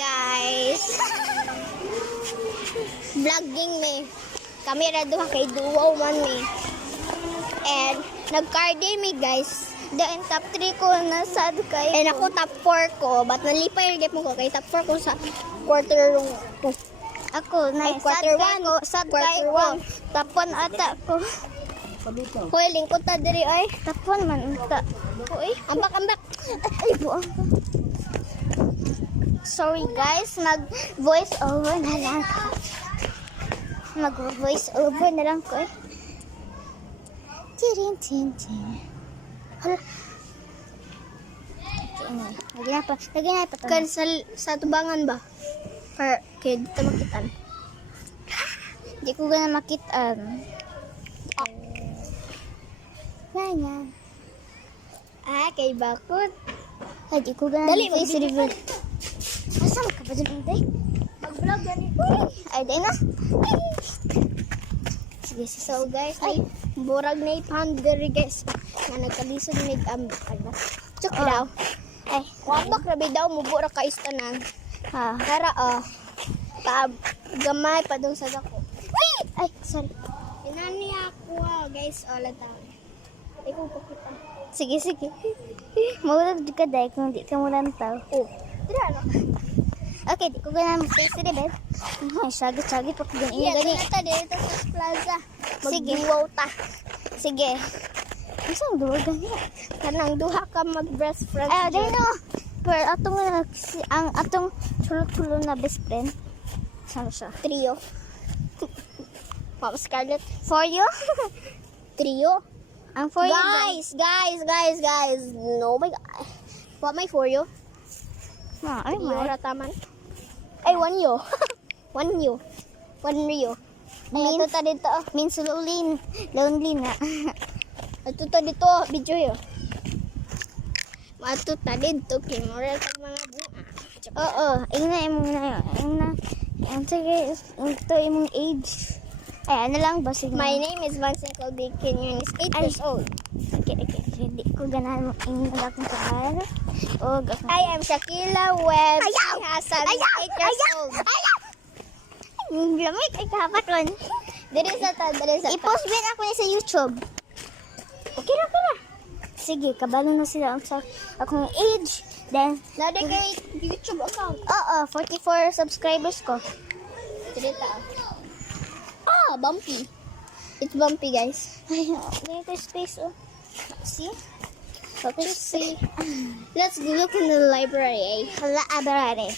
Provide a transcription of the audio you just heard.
Guys, vlogging me. Kami ra duha kay duo man me. And nag-cardin me guys. Then top 3 ko na sad kay. And ako top 4 ko, but nalipay gyud mo ko kay top 4 ko sa quarter 2. Ako na quarter 1 ko, sad quarter 1. Top 1 ata ko. Hoy, lingkod ta diri ay. Top 1 man ata. Hoy, ambak. Ay, buang. Sorry guys, mag-voice over na lang. Mag-voice over na lang ko eh. Tin. Hala. Lagyan na pa. Kan sa tubangan ba? Para kaya dito makitaan. Hindi ko gana makitaan. Yan. Kay bakot. Hindi ko gana face reveal. Asa ka ba dyan, Inday? Mag-vlog yan. Ay, day na. Sige. So, guys, ay, burag na ipandiri, guys. Na nagkalisod may ano. Chok daw. Ay, wabak rabi daw, mubura ka istanan. Para, gamay pa doon sa dako. Ay, sorry. Inani ako, guys, all daw. Ay, kung pakita. Sige. Maulag ka, day, kung di ka mo lantaw. Okay, di ko ganang mag-face rin, babe. Ay, sagit pa ko ganyan. Ganyan ito dito sa plaza. Mag-duwaw ta. Sige. Saan duwa ganyan? Kanang duha ka mag-best friend. Ay, dahil no. Pero atong tulo na best friend. Saan siya? Trio. Mama Scarlett. For you? Trio. Ang for you. Guys. No, my God. What may for you? Ay, Rio taman. Ay, one yo. One Rio. Ito ta dito. Means lonely na. Ito ta dito, video yo. Ito ta dito, kimura sa mga buha. Oo, ina imong na yun. Sige, ito imong age. Ay, ano lang ba? My name is Vincent Caldikin. You're 8 years old. Okay. Hindi ko ganahan mo ingin akong pangalan. I am Shakila Webb. Hasan, 8 years old. Lamig, ay kapat ron. Dere sa ta. I-post din ako niya sa YouTube. Okay na. Sige, kabalo na sila ang sa akong age. Then, nade kay YouTube account. Oo, 44 subscribers ko. Dere ta. Bumpy. It's bumpy, guys. Ay, dito space, oh. See? Let's see. Let's look in the library. Library.